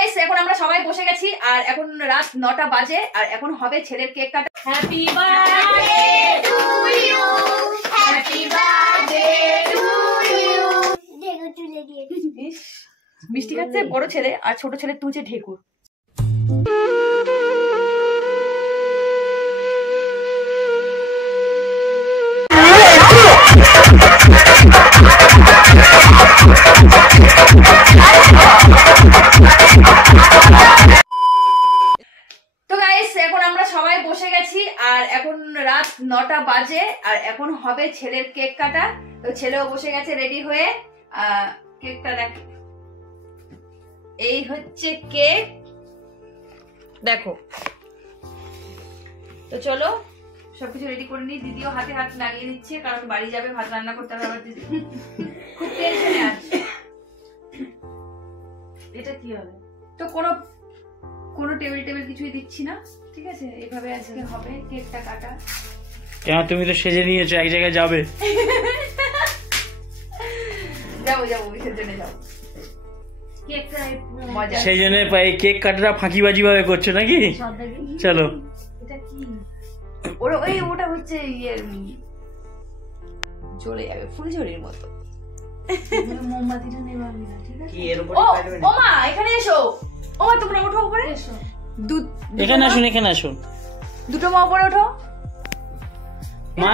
Guys এখন আমরা সবাই বসে গেছি আর এখন রাত 9টা বাজে আর এখন হবে ছেলের কেক কাটা। Happy birthday to you, happy birthday to you. ঢেকুর তুলে দিয়ে মিষ্টি খাচ্ছে বড় ছেলে আর ছোট ছেলে তুলছে ঢেকুর। তো গাইস এখন আমরা সবাই বসে গেছি আর এখন রাত 9টা বাজে আর এখন হবে ছেলের কেক কাটা। তো ছেলেও বসে গেছে রেডি হয়ে। কেকটা দেখ, এই হচ্ছে কেক, দেখো। তো চলো সবকিছু রেডি করে নিই। দিদিও হাতে হাত লাগিয়ে দিচ্ছে কারণ বাড়ি যাবে, ভাত রান্না করতে হবে আবার। দিদি খুব টেনশনে আছে। এটা কি হবে? তো কোনো টেবিল কিছুই দিচ্ছি না, ঠিক আছে? এইভাবে আজকে হবে কেকটা কাটা। কেন তুমি তো সেজে নিয়েছো, এক জায়গায় যাবে। যাবো সেজন্য যাবো। কেকটা মজা, সেই জন্য কেক কাটাটা ফাঁকিবাজি ভাবে করছো নাকি? চলো। এটা কি? ওটা হচ্ছে জ্বলে যাবে ফুলঝুরির মতো। মোমবাতিটা নেই পারবি না, ঠিক আছে? ও মা এখানে এসো। ও মা তোমরা ওঠো উপরে, এসো। এখানে আসুন। দুটো মা উপরে ওঠো। মা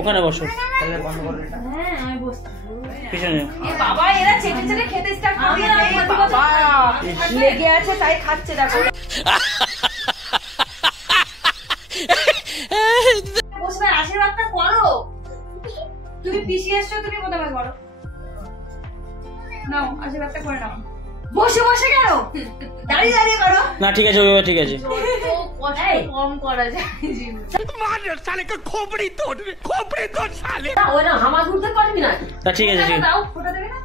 ওখানে বসো। হ্যাঁ আমি বসছি পিছনে। বাবা এরা চেটে খেতে স্টার্ট করে দিয়েছে। বাবা লেগে আছে তাই খাচ্ছে, দেখো। বসে আশীর্বাদটা করো। তুমি পিসি এসছো, তুমি প্রথমে করো। নাও আশীর্বাদটা করে নাও। বসে কেন? দাঁড়িয়ে করো না। ঠিক আছে, ঠিক আছে। কম করা যায়। ঠিক আছে। দাও ফোটা দেবে না?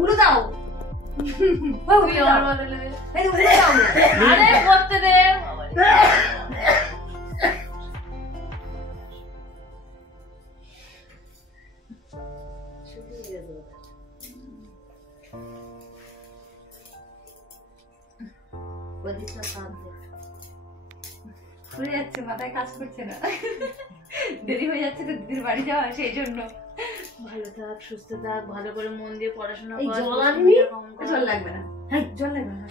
উড়ো দাও। আরে করতে দে। ঘুরে যাচ্ছে, মাথায় কাজ করছে না। দেরি হয়ে যাচ্ছে তো দিদির বাড়ি যাওয়া, সেই জন্য। ভালো থাক, সুস্থ থাক, ভালো করে মন দিয়ে পড়াশোনা কর। জল লাগবে না। হ্যাঁ জল লাগবে না।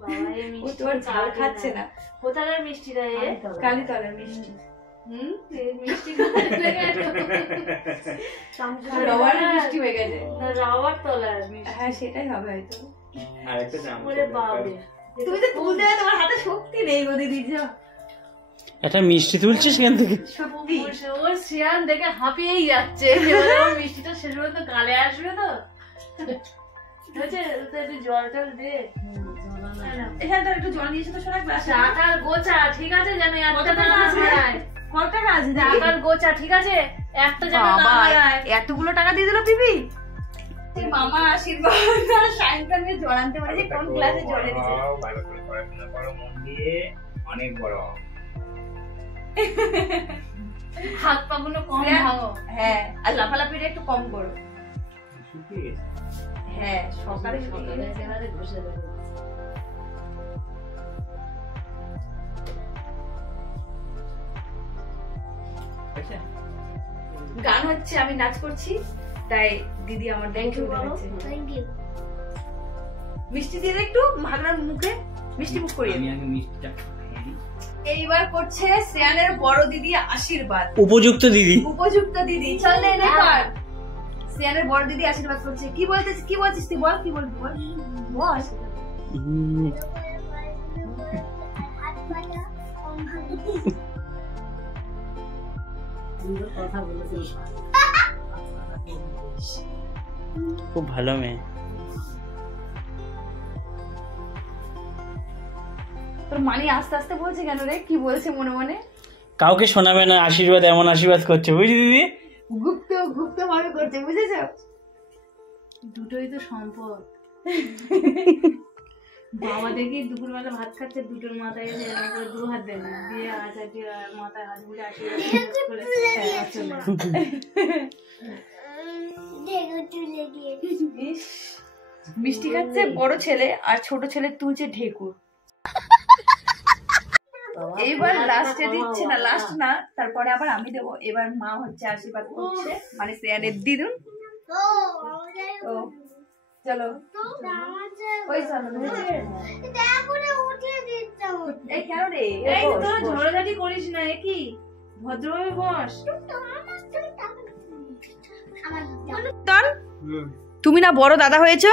বাবা এই মিষ্টি তোর ঝাল খাচ্ছে না। কোথাকার মিষ্টি রে? কালীতলার মিষ্টি। এই মিষ্টি রাবার মিষ্টি হয়ে গেছে। রাবার তলার মিষ্টি। হ্যাঁ সেটাই হবে হয়তো। তুমি তো তুলতে হবে, তোমার হাতে শক্তি নেই গো দিদি। একটা মিষ্টি তুলছে সেখান থেকে। ওর শ্রেয়ান দেখে হাঁপিয়েই যাচ্ছে। মিষ্টিটা শেষ পর্যন্ত গালে আসবে তো। জলটা দে। এখানে তো একটু জল নিয়েছে তো সোনা গ্লাসে। টাকার গোছা ঠিক আছে, যেন একটা না হারায়। কত টাকা আছে? টাকার গোছা ঠিক আছে, একটা যেন না হারায়। এতগুলো টাকা দিয়ে দিল পিপি। মামা আশীর্বাদ সাইনটা নিয়ে জল আনতে পারে যে কোন গ্লাসে জলে দিয়েছে। ভালো করে পড়াশোনা করো মন দিয়ে, অনেক বড় হাত পাগুলো কম ভাঙো। হ্যাঁ আর লাফালাফিটা একটু কম করো। হ্যাঁ সকালে বসে যাবে। গান হচ্ছে, আমি নাচ করছি, তাই দিদি আমার মিষ্টি দিয়ে একটু ভাগনার মুখে মিষ্টি মুখ করিয়ে। এইবার করছে শ্রেয়ানের বড় দিদি আশীর্বাদ। উপযুক্ত দিদি চল নে নে কর। শ্রেয়ানের বড় দিদি আশীর্বাদ করছে। কি বলছিস তুই? বল কি বলবি, বল। খুব ভালো মেয়ে। তোর মানি আস্তে আস্তে বলছে কেন রে? কি বলছে মনে মনে? কাউকে শোনাবে না আশীর্বাদ, এমন আশীর্বাদ করছে, বুঝলি দিদি? গুপ্ত ভাবে করছে, বুঝেছ? দুটোই তো সম্পদ। বাবা দেখি দুপুরবেলা ভাত খাচ্ছে, দুটোর মাথায় এসে এরকম করে 2 হাত দেবে, দিয়ে আচাকে মাথায় হাত বুঝে আশীর্বাদ করে। মিষ্টি খাচ্ছে বড় ছেলে, আর ছোট ছেলে তুলছে ঢেকুর। এইবার লাস্টে দিচ্ছে না, লাস্ট না, তারপরে আবার আমি দেবো। এবার মা হচ্ছে আশীর্বাদ করছে, মানে শ্রেয়ানের দিদুন। তো চলো ওই এই কেন রে, এই তো ঝড়াঝাটি করিস না, কি ভদ্রভাবে বস। তুমি না বড় দাদা হয়েছো,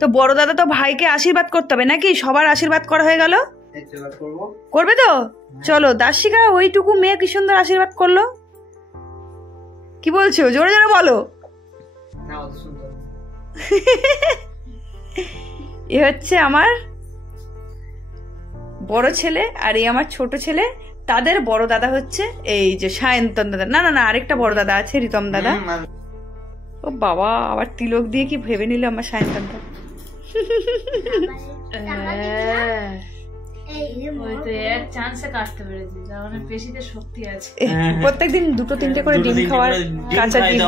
তো বড় দাদা তো ভাইকে আশীর্বাদ করতে হবে নাকি? সবার আশীর্বাদ করা হয়ে গেল, করবে তো? চলো দার্শিকা, ওইটুকু মেয়ে কি সুন্দর আশীর্বাদ করলো। কি বলছো, জোরে জোরে বলো। এ হচ্ছে আমার বড় ছেলে, আর এই আমার ছোট ছেলে। তাদের বড় দাদা হচ্ছে এই যে সায়ন্তন দাদা। না না না, আরেকটা বড় দাদা আছে, রিতম দাদা। ও বাবা, আবার তিলক দিয়ে কি ভেবে নিল আমার সায়ন্তন দাদা। প্রত্যেকদিন 2-3টে করে ডিম খাওয়ার কাঁচা ডিম।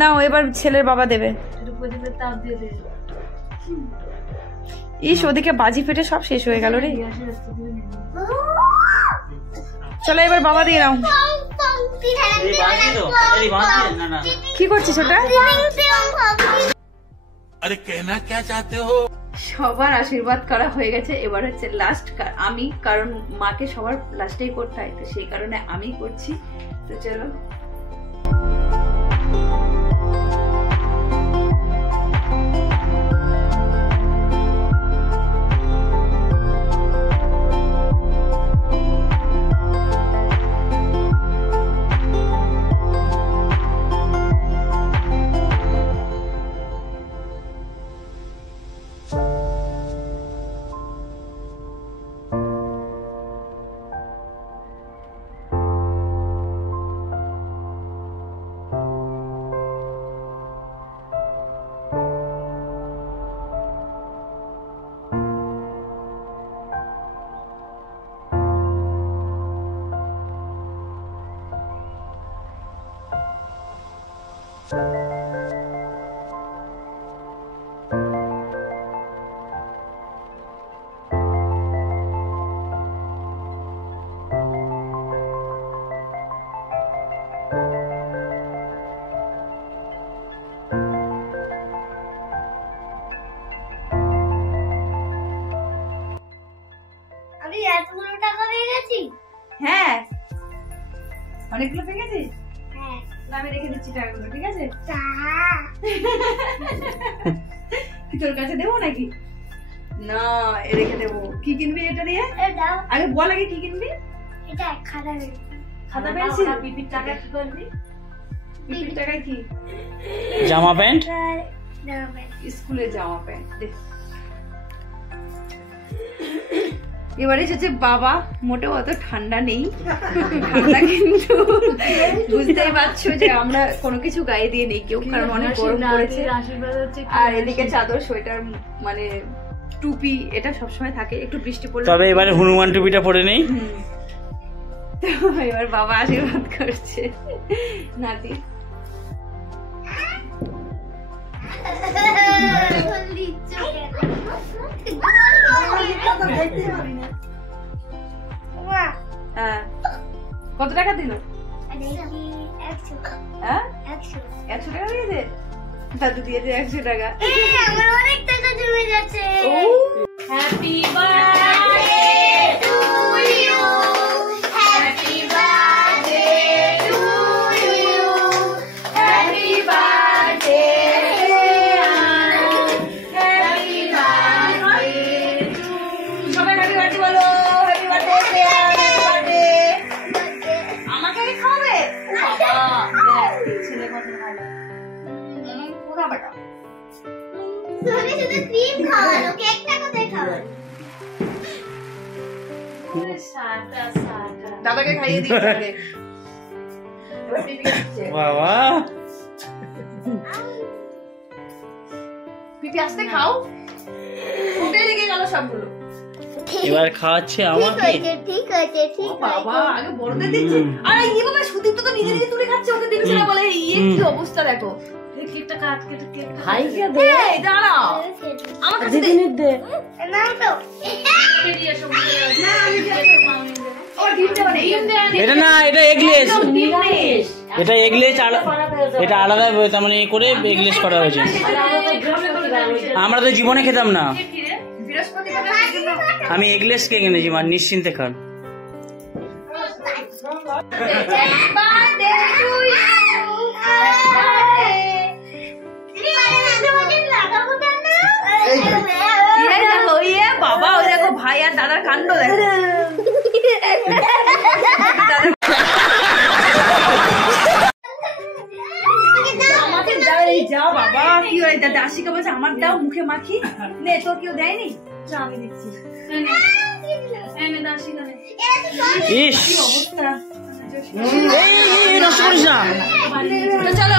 না, এবার ছেলের বাবা দেবে। ইস, ওদিকে বাজি ফেটে সব শেষ হয়ে গেল রে। চলো এবার বাবা দিয়ে নাও। কি করছিস ওটা? अरे कहना क्या चाहते हो? সবার আশীর্বাদ করা হয়ে গেছে, এবার হচ্ছে লাস্ট আমি, কারণ মাকে সবার লাস্টেই করতে হয়, তো সেই কারণে আমি করছি। তো চলো। হ্যাঁ, অনেকগুলো পেয়ে গেছিস। আমি রেখে দিচ্ছি টাকাগুলো, ঠিক আছে? কি তোর কাছে দেবো নাকি? না, রেখে দেবো। কি কিনবি এটা দিয়ে? আগে বল, আগে কি কিনবি? খাতা পেন্সিল। পিপির টাকায় কি করবি? পিপির টাকায় কি? জামা প্যান্ট, স্কুলের জামা প্যান্ট। দেখ, এবারে হচ্ছে বাবা মোটেও অত ঠান্ডা নেই, ঠান্ডা কিন্তু বুঝতেই পারছো যে আমরা কোনো কিছু গায়ে দিয়ে নেই কেউ, কারণ অনেক গরম পড়েছে। আর এদিকে চাদর, সোয়েটার, মানে টুপি, এটা সবসময় থাকে। একটু বৃষ্টি পড়লে তবে এবারে হনুমান টুপিটা পরে নেই। এবার বাবা আশীর্বাদ করছে নাতি। কত টাকা দিল? 100 টাকা দিয়েছে। দাদু দিয়েছে 100 টাকা। অনেক টাকা জমে যাচ্ছে। Happy birthday to you, happy birthday to you, happy birthday, happy birthday to. সবাই হ্যাপি বার্থডে বলো। Happy birthday, happy birthday. আমাকে খাওয়াবে? বাবা, ছেলে কত ভালো। পুরা বাটা। তুমি শুধু ক্রিম খাওয়ালো, কেকটা কোথায় খাওয়ালো? দাদাকে খাইয়ে দিয়েছে। বাবা, পিপি আসতে খাও, ওকে লেগে গেল সবগুলো। এবার খাওয়াচ্ছে আমাকে। ঠিক আছে, ঠিক আছে। বাবা আগে বড়দের দিচ্ছে, আর এই বাবা সুদীপ তো নিজে নিজে তুলে খাচ্ছে, ওকে দিচ্ছে না বলে। ইয়ে কি অবস্থা দেখো, কেকটা কাট কেক ভাইকে দে এই দাঁড়াও আমার কাছে দে দিদিনির দে নাম তো বেরিয়ে এসো না আমি ও ডিম দে এটা না, এটা এগলেস, নিরামিষ এটা এগলেস, এটা আলাদা তার মানে করে এগলেস করা হয়েছে। আমরা তো জীবনে খেতাম না। কি রে বৃহস্পতিবার আমি এগলেস কেক এনেছি, মা নিশ্চিন্তে খান। বার্থডে টু ইউ বাবা ওই দেখো ভাই আর দাদার কাণ্ড দেখো আমাকে দাও এই যাও বাবা কি হয় দাদা আশিকা বলছে আমার দাও মুখে মাখি নে তোর কেউ দেয়নি যা আমি দিচ্ছি এনে দাও আশিকা নে ইস, কি অবস্থা এই নষ্ট করিস না। তো চলো